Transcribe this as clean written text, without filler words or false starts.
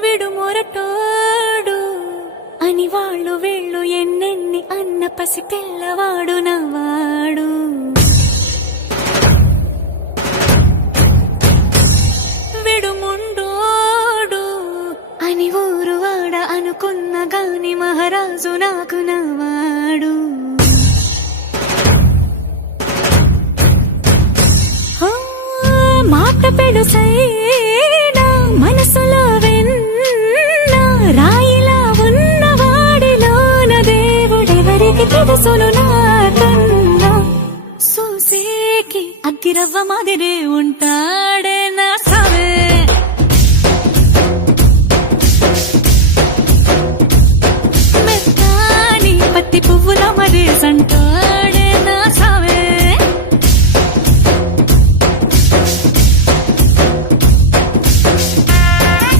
విడు మొరటోడు అని వాళ్ళు వీళ్ళు ఎన్నెన్ని అన్న పసి పిల్లవాడు నవ్వాడు. విడు ముండోడు అని ఊరు వాడ అనుకున్న గాని మహారాజు నాకు నవ్వాడు. మాట పెడుసైనా మనసులో వెన్న రాయిలా ఉన్నవాడిలోన దేవుడెవరికి తెలుసును నాకన్నా. సూసేకి అగ్గిరవ్వ మాదిరే ఉంటా